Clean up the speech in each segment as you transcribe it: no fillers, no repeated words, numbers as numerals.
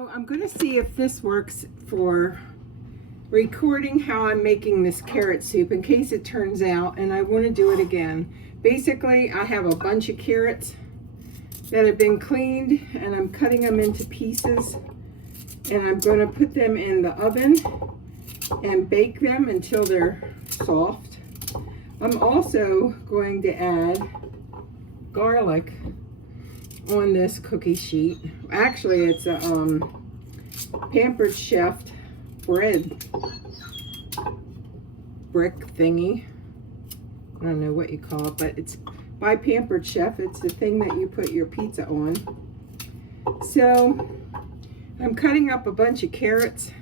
So I'm going to see if this works for recording how I'm making this carrot soup in case it turns out and I want to do it again. Basically, I have a bunch of carrots that have been cleaned and I'm cutting them into pieces and I'm going to put them in the oven and bake them until they're soft. I'm also going to add garlic on this cookie sheet. Actually, it's a Pampered Chef bread brick thingy. I don't know what you call it, but it's by Pampered Chef. It's the thing that you put your pizza on. So I'm cutting up a bunch of carrots,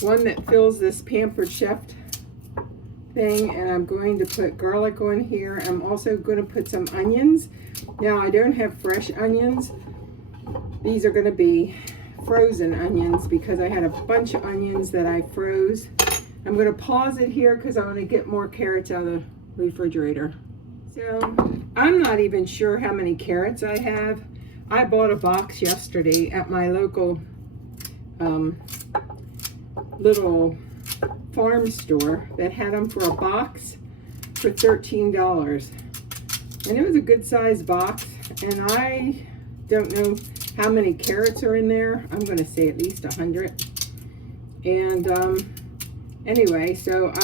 one that fills this Pampered Chef thing, and I'm going to put garlic on here. I'm also going to put some onions. Now I don't have fresh onions. These are going to be frozen onions because I had a bunch of onions that I froze. I'm going to pause it here because I want to get more carrots out of the refrigerator. So I'm not even sure how many carrots I have. I bought a box yesterday at my local little farm store that had them for a box for $13. And it was a good sized box, and I don't know how many carrots are in there. I'm going to say at least 100. And anyway, so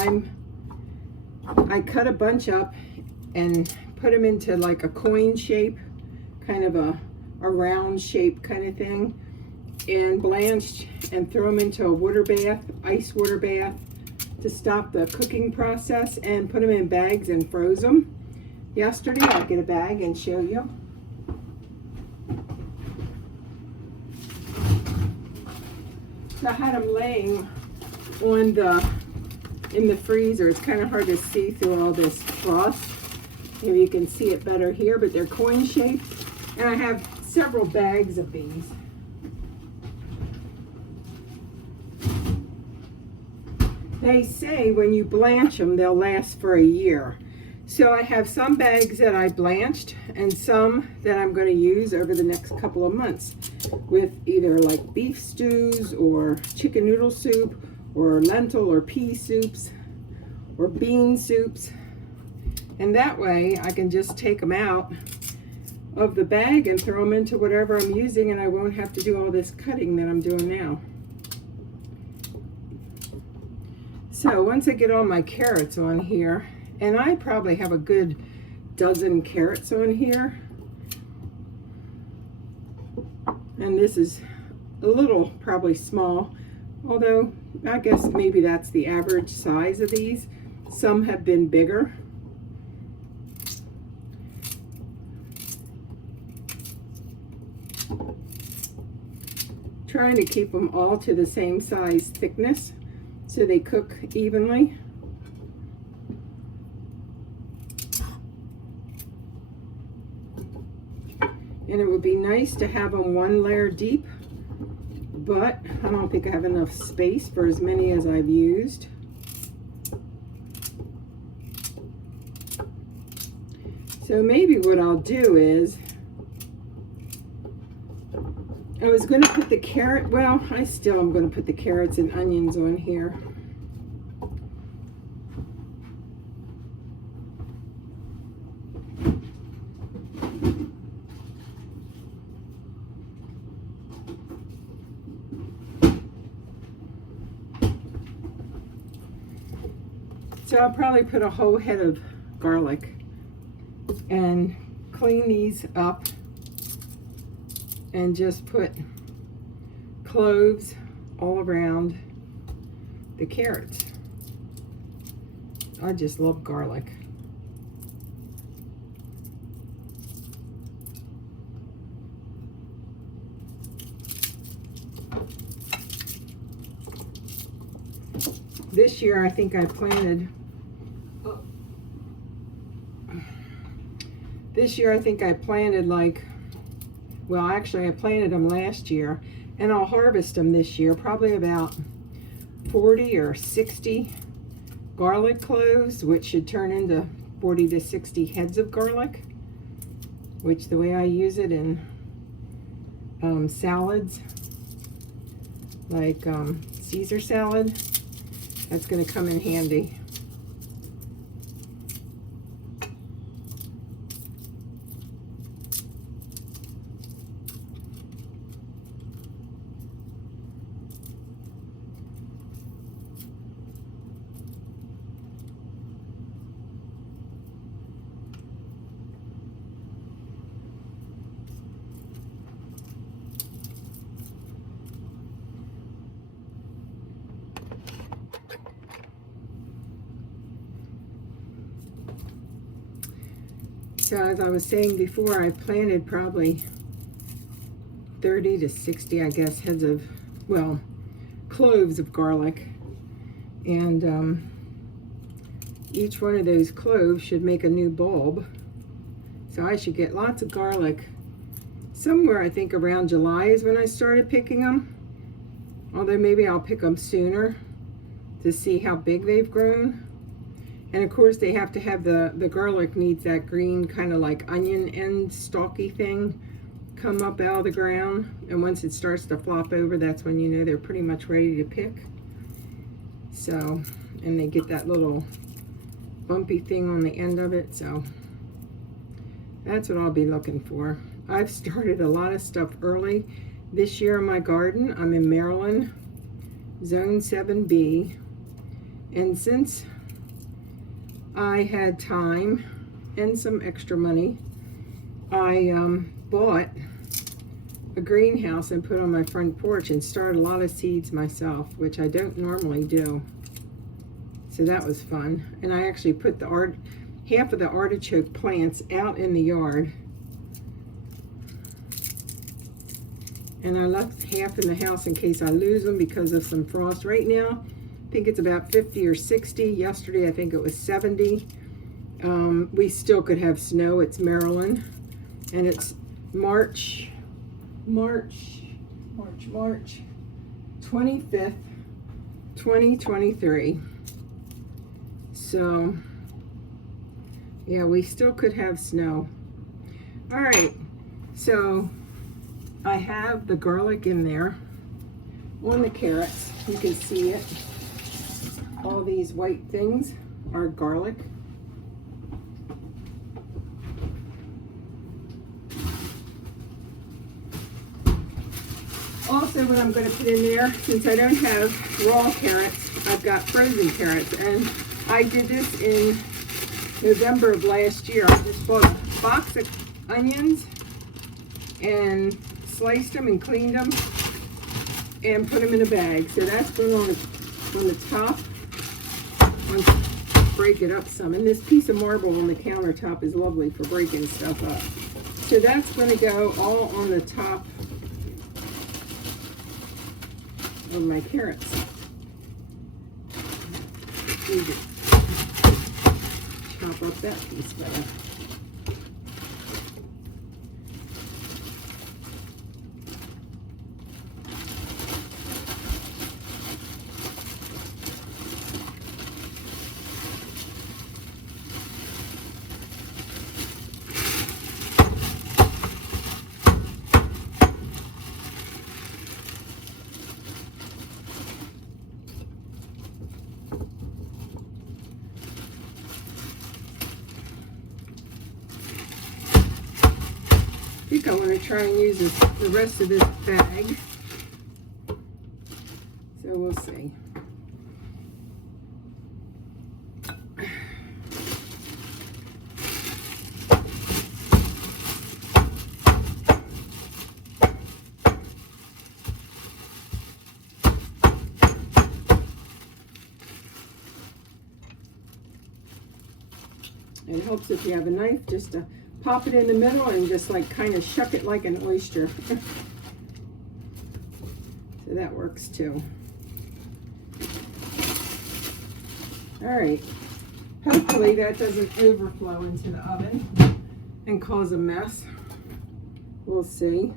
I cut a bunch up and put them into like a coin shape, kind of a round shape kind of thing, and blanched and throw them into a water bath, ice water bath, to stop the cooking process, and put them in bags and froze them. Yesterday, I'll get a bag and show you. So I had them laying on in the freezer. It's kind of hard to see through all this frost. Maybe you can see it better here, but they're coin shaped. And I have several bags of these. They say when you blanch them, they'll last for a year. So I have some bags that I blanched and some that I'm going to use over the next couple of months with either like beef stews or chicken noodle soup or lentil or pea soups or bean soups. And that way I can just take them out of the bag and throw them into whatever I'm using, and I won't have to do all this cutting that I'm doing now. So once I get all my carrots on here, and I probably have a good dozen carrots on here, and this is a little probably small, although I guess maybe that's the average size of these. Some have been bigger. Trying to keep them all to the same size thickness so they cook evenly. And it would be nice to have them one layer deep, but I don't think I have enough space for as many as I've used. So maybe what I'll do is, I was going to put the carrot, well, I still am going to put the carrots and onions on here. So I'll probably put a whole head of garlic and clean these up and just put cloves all around the carrots. I just love garlic. This year I think I planted, like, well, actually I planted them last year, and I'll harvest them this year, probably about 40 or 60 garlic cloves, which should turn into 40 to 60 heads of garlic, which the way I use it in salads like Caesar salad. That's going to come in handy. So as I was saying before, I planted probably 30 to 60, I guess, heads of, well, cloves of garlic. And each one of those cloves should make a new bulb. So I should get lots of garlic. Somewhere, I think around July is when I started picking them. Although maybe I'll pick them sooner to see how big they've grown. And of course they have to have the garlic needs that green kind of like onion end stalky thing come up out of the ground. And once it starts to flop over, that's when you know they're pretty much ready to pick. So, and they get that little bumpy thing on the end of it. So that's what I'll be looking for. I've started a lot of stuff early this year in my garden. I'm in Maryland, Zone 7B. And since I had time and some extra money, I bought a greenhouse and put on my front porch and started a lot of seeds myself, which I don't normally do. So that was fun. And I actually put the half of the artichoke plants out in the yard. And I left half in the house in case I lose them because of some frost. Right now, I think it's about 50 or 60. Yesterday, I think it was 70. We still could have snow. It's Maryland. And it's March 25th, 2023. So, yeah, we still could have snow. All right, so I have the garlic in there on the carrots. You can see it. All these white things are garlic. Also, what I'm going to put in there, since I don't have raw carrots, I've got frozen carrots. And I did this in November of last year. I just bought a box of onions and sliced them and cleaned them and put them in a bag. So that's going on the top. Break it up some. And this piece of marble on the countertop is lovely for breaking stuff up. So that's going to go all on the top of my carrots. Chop up that piece better. I think I want to try and use the rest of this bag. So we'll see. It helps if you have a knife just to pop it in the middle and just like kind of shuck it like an oyster. So that works too. All right. Hopefully that doesn't overflow into the oven and cause a mess. We'll see.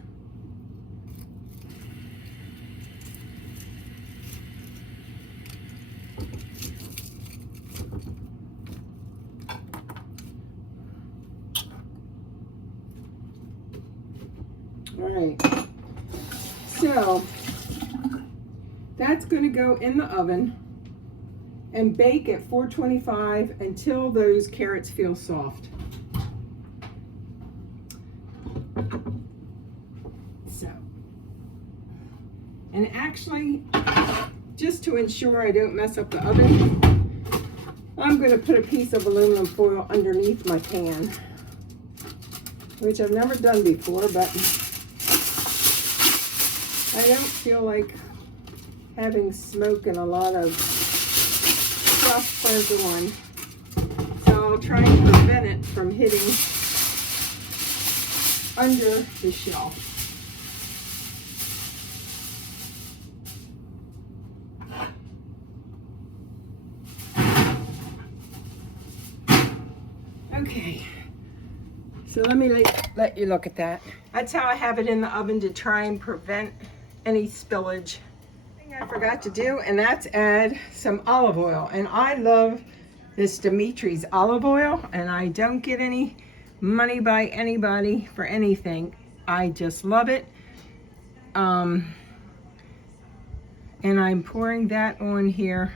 All right, so that's going to go in the oven and bake at 425 until those carrots feel soft. So, and actually, just to ensure I don't mess up the oven, I'm going to put a piece of aluminum foil underneath my pan, which I've never done before, but I don't feel like having smoke and a lot of stuff burnt on. So I'll try and prevent it from hitting under the shelf. Okay, so let me let you look at that. That's how I have it in the oven to try and prevent any spillage. Thing I forgot to do, and that's add some olive oil. And I love this Dimitri's olive oil, and I don't get any money by anybody for anything. I just love it. And I'm pouring that on here,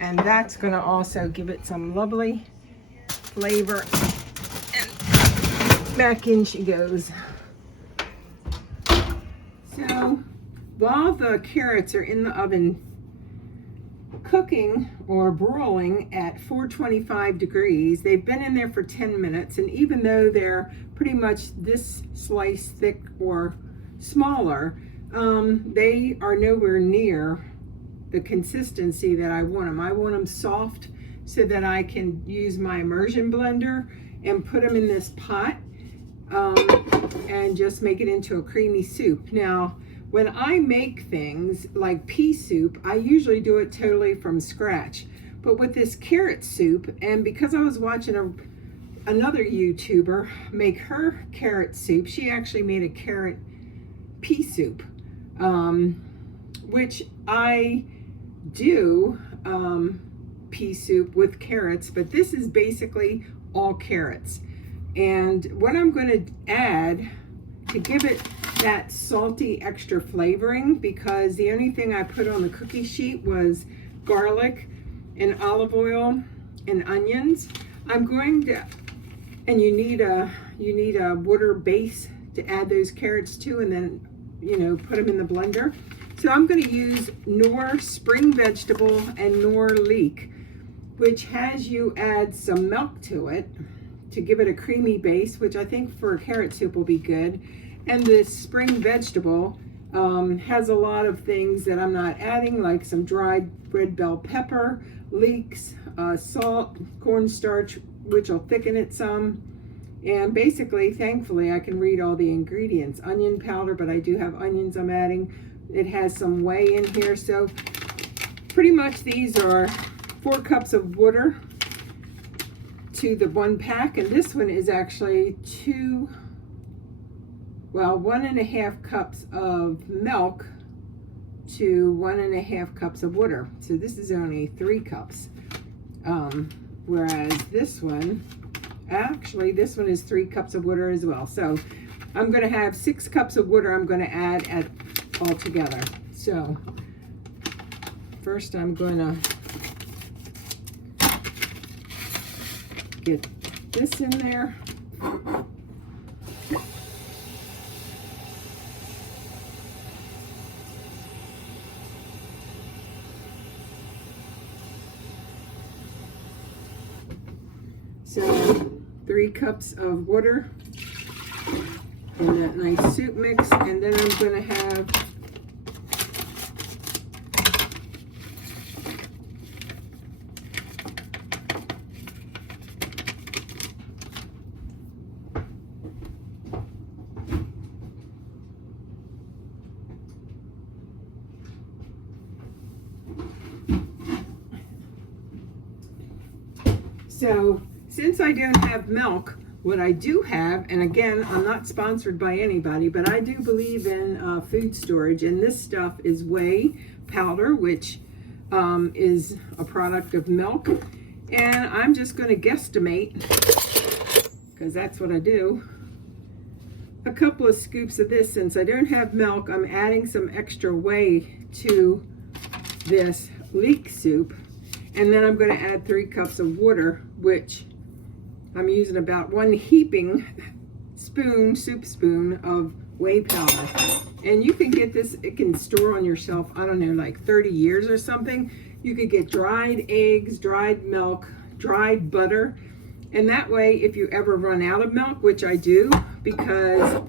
and that's going to also give it some lovely flavor, and back in she goes. So while the carrots are in the oven cooking or broiling at 425 degrees, they've been in there for 10 minutes, and even though they're pretty much this slice thick or smaller, they are nowhere near the consistency that I want them. I want them soft so that I can use my immersion blender and put them in this pot and just make it into a creamy soup. Now, when I make things like pea soup, I usually do it totally from scratch. But with this carrot soup, and because I was watching another YouTuber make her carrot soup, she actually made a carrot pea soup, which I do pea soup with carrots, but this is basically all carrots. And what I'm going to add to give it that salty extra flavoring, because the only thing I put on the cookie sheet was garlic and olive oil and onions, I'm going to, and you need a water base to add those carrots to, and then, you know, put them in the blender. So I'm going to use Knorrs Spring Vegetable and Knorrs Leek, which has you add some milk to it to give it a creamy base, which I think for a carrot soup will be good. And this spring vegetable has a lot of things that I'm not adding, like some dried red bell pepper, leeks, salt, cornstarch, which will thicken it some. And basically, thankfully, I can read all the ingredients. Onion powder, but I do have onions I'm adding. It has some whey in here. So pretty much these are 4 cups of water to the 1 pack. And this one is actually 1.5 cups of milk to 1.5 cups of water. So this is only 3 cups. Whereas this one, actually this one is 3 cups of water as well. So I'm going to have 6 cups of water I'm going to add all together. So first I'm going to get this in there. So 3 cups of water in that nice soup mix, and then I'm going to have so since I don't have milk, what I do have, and again, I'm not sponsored by anybody, but I do believe in food storage, and this stuff is whey powder, which is a product of milk. And I'm just going to guesstimate, because that's what I do, a couple of scoops of this. Since I don't have milk, I'm adding some extra whey to this leek soup. And then I'm going to add 3 cups of water, which I'm using about 1 heaping spoon, soup spoon of whey powder. And you can get this, it can store on your shelf, I don't know, like 30 years or something. You could get dried eggs, dried milk, dried butter. And that way, if you ever run out of milk, which I do, because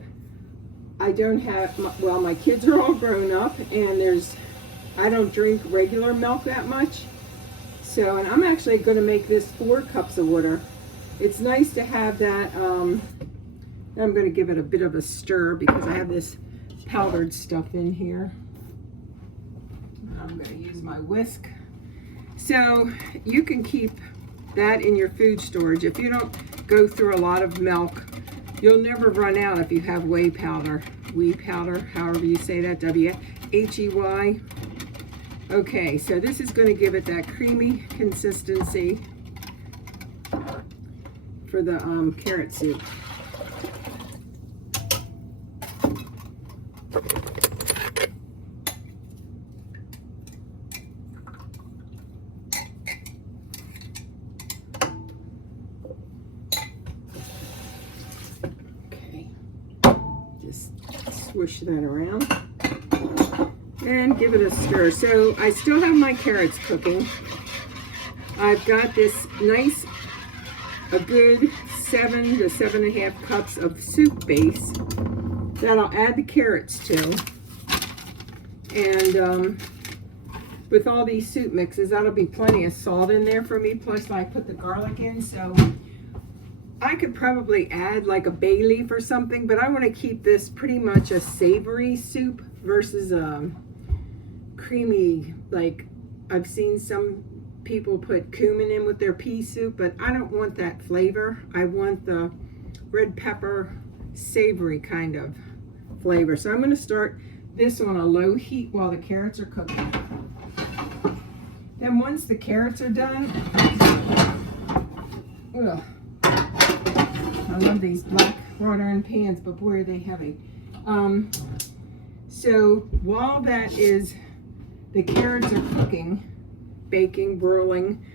I don't have, well, my kids are all grown up, and I don't drink regular milk that much. So, and I'm actually going to make this 4 cups of water. It's nice to have that. I'm going to give it a bit of a stir because I have this powdered stuff in here. I'm going to use my whisk. So you can keep that in your food storage. If you don't go through a lot of milk, you'll never run out if you have whey powder. Whey powder, however you say that, W-H-E-Y. Okay, so this is going to give it that creamy consistency for the carrot soup. Okay, just swish that around and give it a stir. So I still have my carrots cooking. I've got this nice, a good 7 to 7.5 cups of soup base that I'll add the carrots to. And with all these soup mixes, that'll be plenty of salt in there for me. Plus I put the garlic in, so I could probably add like a bay leaf or something, but I want to keep this pretty much a savory soup versus creamy. Like I've seen some people put cumin in with their pea soup, but I don't want that flavor. I want the red pepper savory kind of flavor. So I'm going to start this on a low heat while the carrots are cooking. Then once the carrots are done, ugh, I love these black wrought iron pans, but boy are they heavy. So while the carrots are cooking, baking, broiling,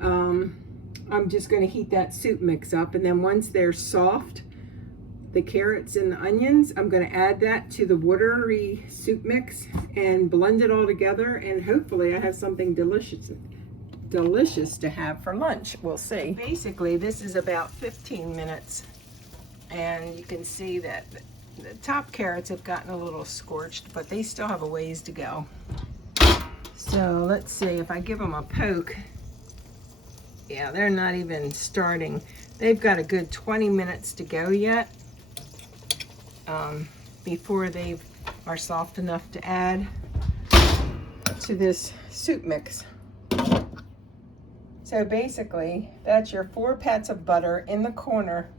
I'm just going to heat that soup mix up, and then once they're soft, the carrots and the onions, I'm going to add that to the watery soup mix and blend it all together, and hopefully I have something delicious to have for lunch. We'll see. Basically, this is about 15 minutes, and you can see that the top carrots have gotten a little scorched, but they still have a ways to go. So let's see if I give them a poke. Yeah, they're not even starting. They've got a good 20 minutes to go yet before they are soft enough to add to this soup mix. So basically, that's your 4 pats of butter in the corner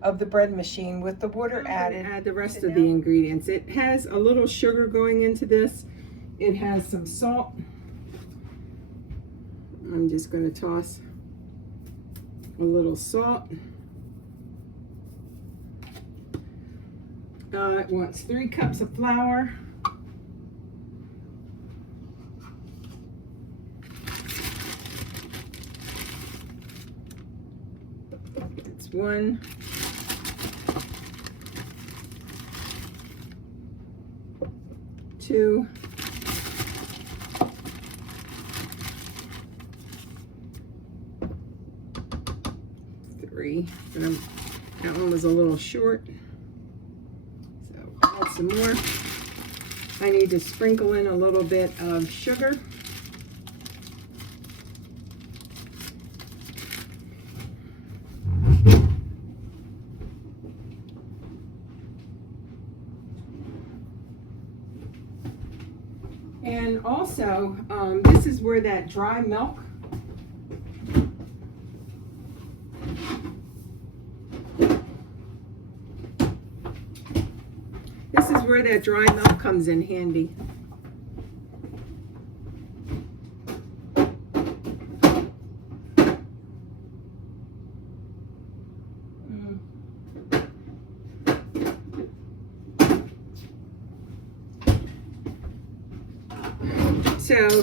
of the bread machine with the water added. Add the rest of the ingredients. It has a little sugar going into this. It has some salt. I'm just going to toss a little salt. It wants 3 cups of flour. It's 1. 2. 3. And that one was a little short. Add some more. I need to sprinkle in a little bit of sugar. And also, this is where that dry milk comes in handy. So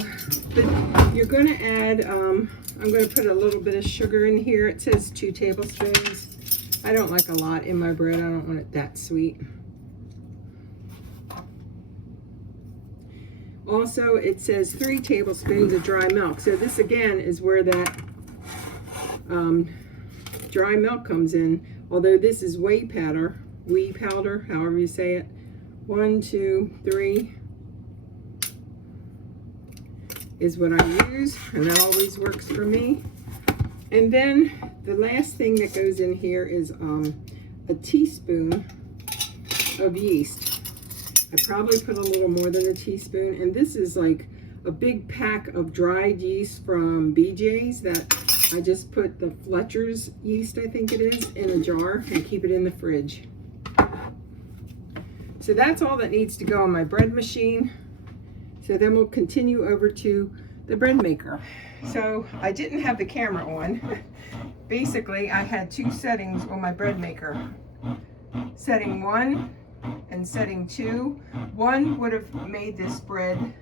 you're going to add, I'm going to put a little bit of sugar in here. It says 2 tablespoons. I don't like a lot in my bread. I don't want it that sweet. Also, it says 3 tablespoons of dry milk. So this again is where that dry milk comes in. Although this is whey powder, however you say it. 1, 2, 3 is what I use, and that always works for me. And then the last thing that goes in here is a teaspoon of yeast. I probably put a little more than a teaspoon, and this is like a big pack of dried yeast from BJ's that I just put the Fletcher's yeast, I think it is, in a jar and keep it in the fridge. So that's all that needs to go on my bread machine. So then we'll continue over to the BreadMaker. So I didn't have the camera on. Basically, I had 2 settings on my BreadMaker. Setting 1 and setting 2. 1 would have made this bread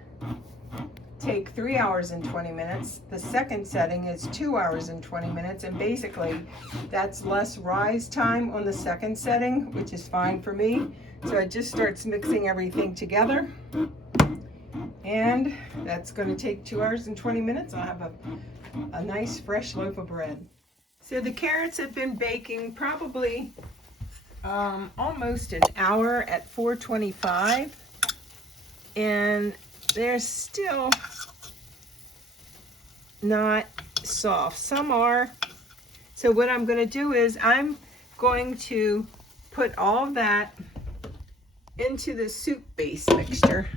take 3 hours and 20 minutes. The second setting is 2 hours and 20 minutes. And basically, that's less rise time on the second setting, which is fine for me. So it just starts mixing everything together. And that's going to take 2 hours and 20 minutes. I'll have a nice fresh loaf of bread. So the carrots have been baking probably almost an hour at 425. And they're still not soft. Some are. So what I'm going to do is I'm going to put all of that into the soup base mixture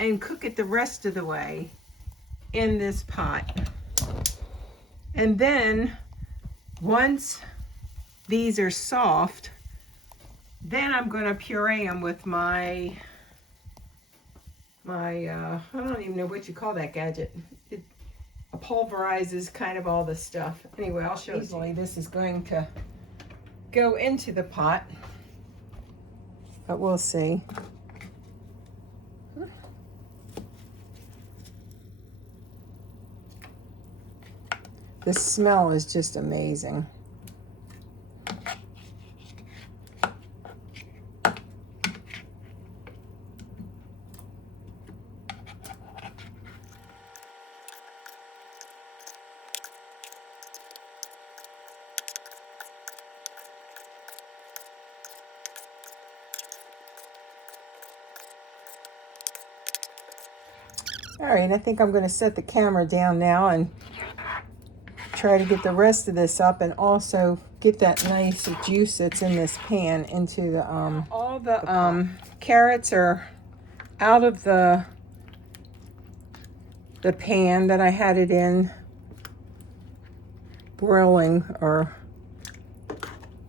and cook it the rest of the way in this pot. And then once these are soft, then I'm going to puree them with my I don't even know what you call that gadget. It pulverizes kind of all the stuff. Anyway, I'll show you. This is going to go into the pot, but we'll see. The smell is just amazing. All right, I think I'm going to set the camera down now and try to get the rest of this up, and also get that nice juice that's in this pan into the all the carrots are out of the pan that I had it in broiling or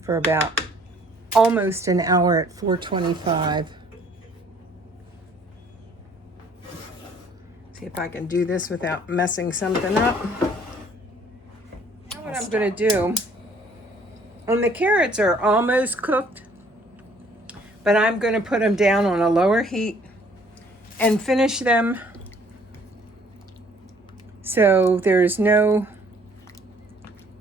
for about almost an hour at 425. See if I can do this without messing something up. Now what I'm going to do, and the carrots are almost cooked, but I'm going to put them down on a lower heat and finish them so there's no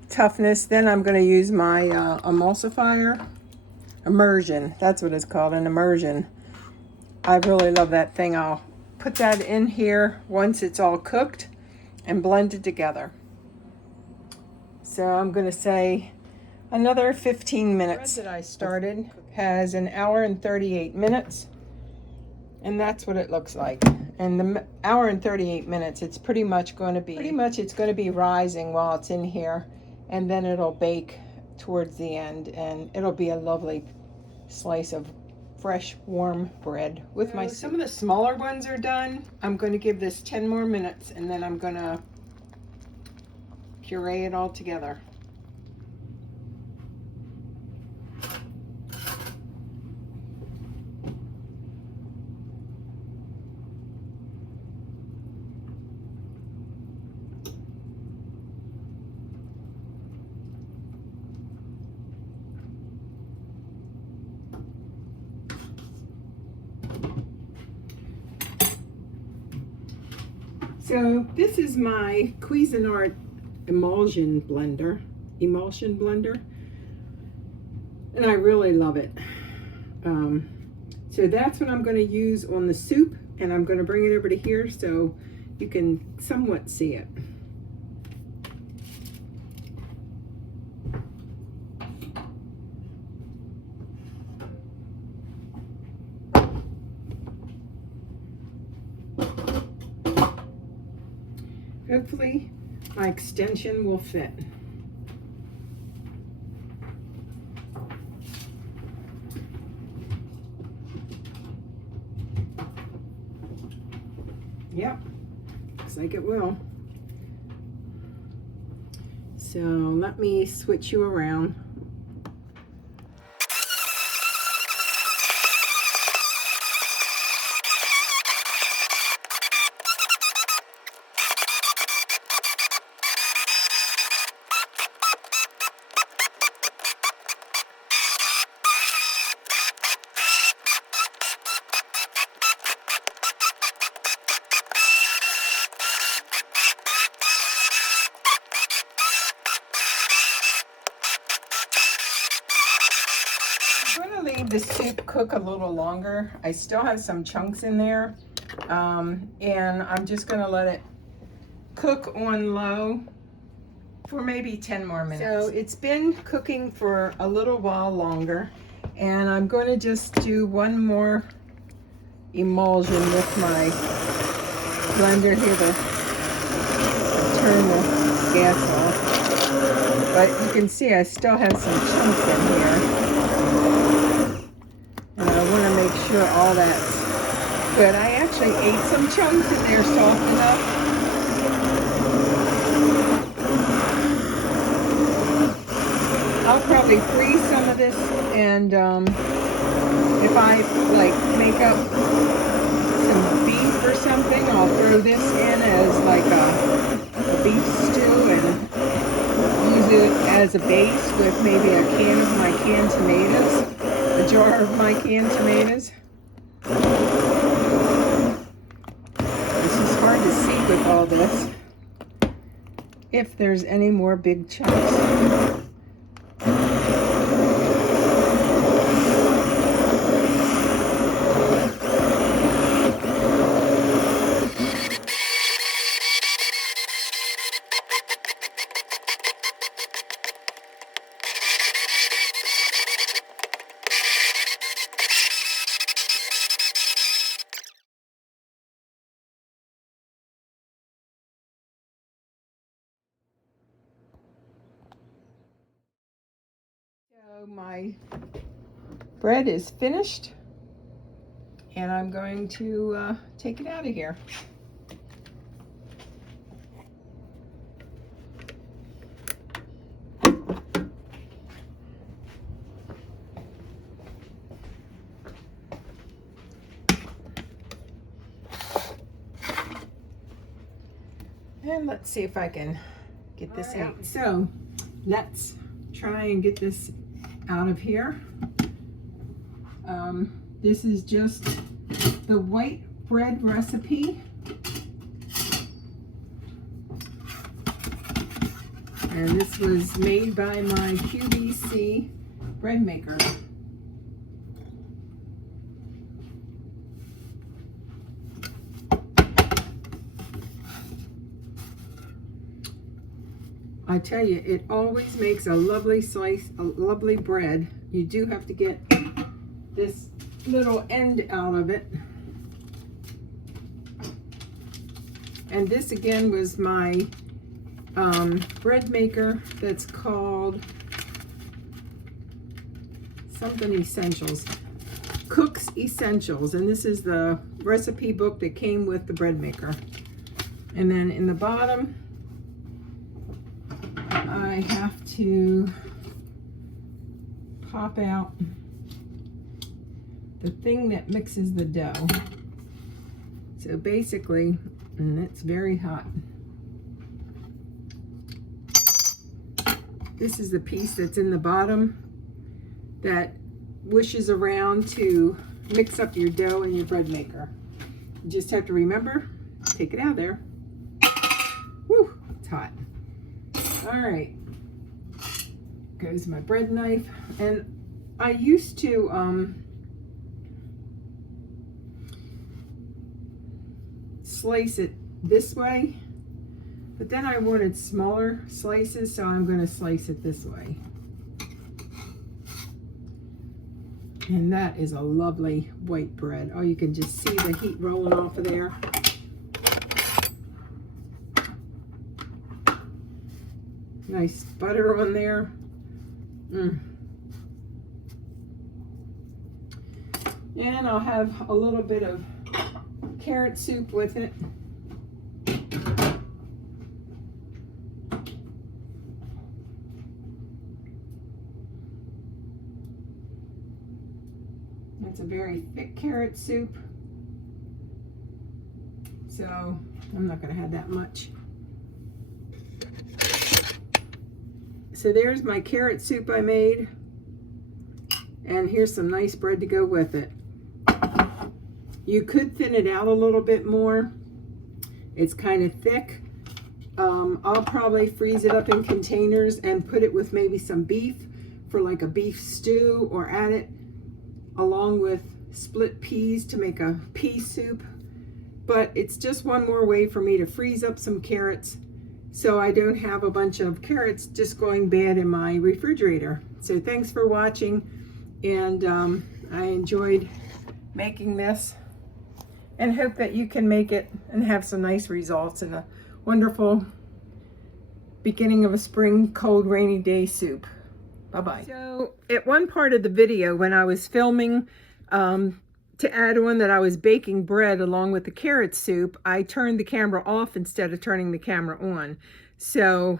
toughness. Then I'm going to use my emulsifier, immersion. That's what it's called, an immersion. I really love that thing. I'll put that in here once it's all cooked and blended together. So I'm going to say another 15 minutes. The bread that I started has an hour and 38 minutes, and that's what it looks like. And the hour and 38 minutes, it's pretty much going to be rising while it's in here, and then it'll bake towards the end, and it'll be a lovely slice of fresh warm bread with my soup. Some of the smaller ones are done. I'm going to give this 10 more minutes, and then I'm going to puree it all together. So this is my Cuisinart emulsion blender, and I really love it. So that's what I'm going to use on the soup, and I'm going to bring it over to here so you can somewhat see it. Hopefully my extension will fit. Yep, looks like it will. So let me switch you around. I'm going to leave the soup cook a little longer. I still have some chunks in there, and I'm just going to let it cook on low for maybe 10 more minutes. So it's been cooking for a little while longer, and I'm going to just do one more emulsion with my blender here to turn the gas off. But you can see I still have some chunks in here. And I want to make sure all that's good. I actually ate some chunks and they're soft enough. I'll probably freeze some of this, and if I like make up some beef or something, I'll throw this in as like a beef stew and use it as a base with maybe a can of my canned tomatoes. A jar of my canned tomatoes. This is hard to see with all this. If there's any more big chunks. So my bread is finished, and I'm going to take it out of here. And let's see if I can get this out. So let's try and get this out of here. This is just the white bread recipe. And this was made by my QVC bread maker. I tell you, it always makes a lovely slice, a lovely bread. You do have to get this little end out of it. And this again was my bread maker that's called something Essentials. Cook's Essentials. And this is the recipe book that came with the bread maker. And then in the bottom, I have to pop out the thing that mixes the dough. So basically, and it's very hot. This is the piece that's in the bottom that whooshes around to mix up your dough in your bread maker. You just have to remember, take it out of there. Whew, it's hot. All right, goes my bread knife. And I used to slice it this way, but then I wanted smaller slices, so I'm going to slice it this way. And that is a lovely white bread. Oh, you can just see the heat rolling off of there. Nice butter on there. And I'll have a little bit of carrot soup with it. It's a very thick carrot soup, so I'm not going to have that much. So there's my carrot soup I made, and here's some nice bread to go with it. You could thin it out a little bit more. It's kind of thick. I'll probably freeze it up in containers and put it with maybe some beef for like a beef stew, or add it along with split peas to make a pea soup. But it's just one more way for me to freeze up some carrots so I don't have a bunch of carrots just going bad in my refrigerator. So thanks for watching, and I enjoyed making this, and hope that you can make it and have some nice results and a wonderful beginning of a spring cold rainy day soup. Bye-bye. So at one part of the video, when I was filming to add on that I was baking bread along with the carrot soup, I turned the camera off instead of turning the camera on. So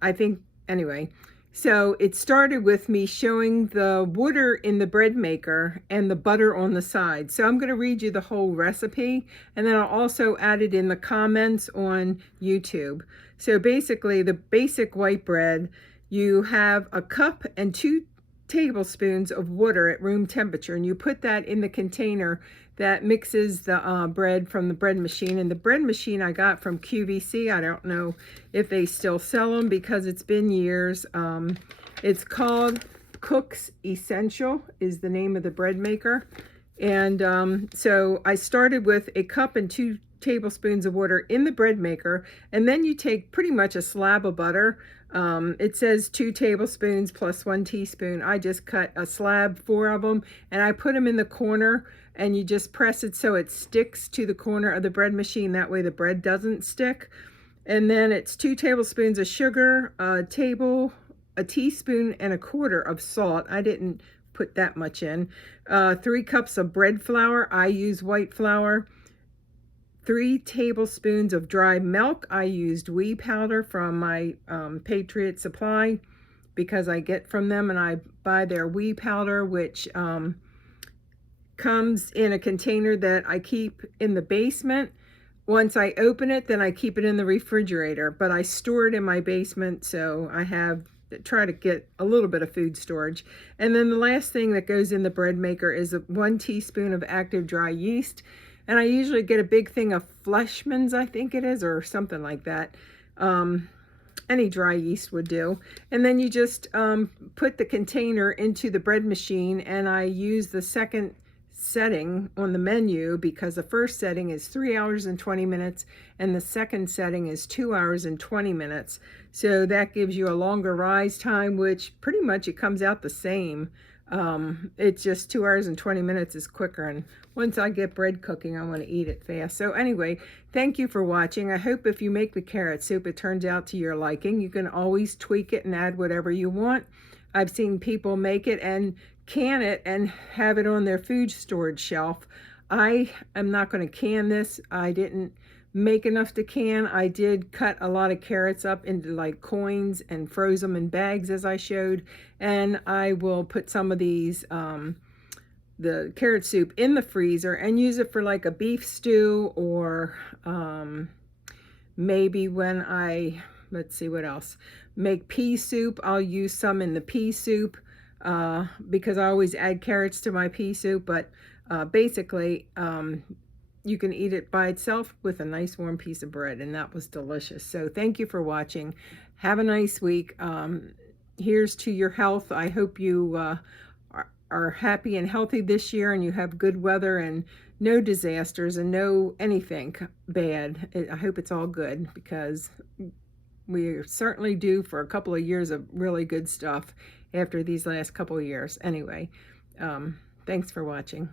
I think, anyway, so it started with me showing the water in the BreadMaker and the butter on the side. So I'm going to read you the whole recipe, and then I'll also add it in the comments on YouTube. So basically, the basic white bread, you have a cup and 2 tablespoons of water at room temperature, and you put that in the container that mixes the bread from the bread machine. And the bread machine I got from QVC. I don't know if they still sell them because it's been years. It's called Cook's Essential is the name of the BreadMaker. And so I started with a cup and 2 tablespoons of water in the BreadMaker, and then you take pretty much a slab of butter. It says 2 tablespoons plus 1 teaspoon. I just cut a slab, 4 of them, and I put them in the corner, and you just press it so it sticks to the corner of the bread machine. That way the bread doesn't stick. And then it's 2 tablespoons of sugar, a teaspoon and a quarter of salt. I didn't put that much in. 3 cups of bread flour. I use white flour. 3 tablespoons of dry milk. I used whey powder from my Patriot Supply because I get from them, and I buy their whey powder, which comes in a container that I keep in the basement. Once I open it, then I keep it in the refrigerator, but I store it in my basement, so I try to get a little bit of food storage. And then the last thing that goes in the BreadMaker is 1 teaspoon of active dry yeast. And I usually get a big thing of Fleshman's, I think it is, or something like that. Any dry yeast would do. And then you just put the container into the bread machine, and I use the second setting on the menu because the first setting is 3 hours and 20 minutes and the second setting is 2 hours and 20 minutes. So that gives you a longer rise time, which pretty much it comes out the same. It's just 2 hours and 20 minutes is quicker, and once I get bread cooking, I want to eat it fast. So anyway, thank you for watching. I hope if you make the carrot soup, it turns out to your liking. You can always tweak it and add whatever you want. I've seen people make it and can it and have it on their food storage shelf. I am not going to can this. I didn't make enough to can. I did cut a lot of carrots up into like coins and froze them in bags as I showed, and I will put some of these the carrot soup in the freezer and use it for like a beef stew, or maybe when I, let's see what else, make pea soup, I'll use some in the pea soup because I always add carrots to my pea soup. But basically you can eat it by itself with a nice warm piece of bread, and that was delicious. So thank you for watching. Have a nice week. Here's to your health. I hope you are happy and healthy this year, and you have good weather and no disasters and no anything bad. I hope it's all good, because we certainly due for a couple of years of really good stuff after these last couple of years. Anyway, thanks for watching.